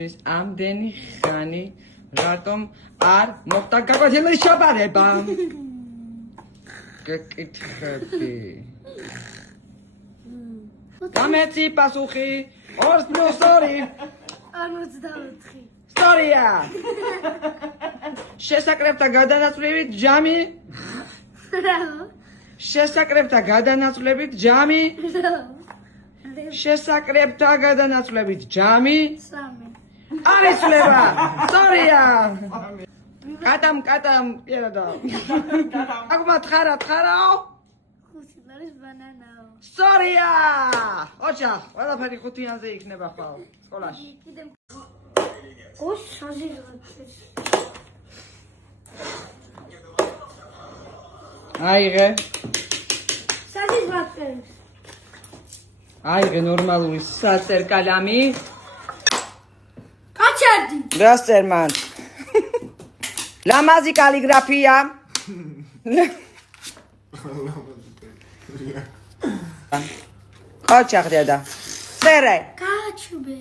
ამდენი ხანი რატომ არ მოხდა გაკვეთილი შობარება? გეკითხები. გამეცი პასუხი 2+2 54. სწორია. შესაკრებთა გადანაცვლებით ჯამი შესაკრებთა გადანაცვლებით ჯამი შესაკრებთა გადანაცვლებით ჯამი არიცვლება. სწორია. კატამ ეროდა. აკმათ ხარაო? ხუთი ბანანაო. სწორია. ოჩა, ყველაფერი ხუთიანზე იქნება ხვალ სკოლაში. ოშ საზიღებს. აიღე. საზიღებს. აიღე ნორმალური საწერ კალამი. კაჩარდი. გასწერ მან. ლამაზი კალიგრაფია. კაჩაღდა და. სერე. კაჩუბე.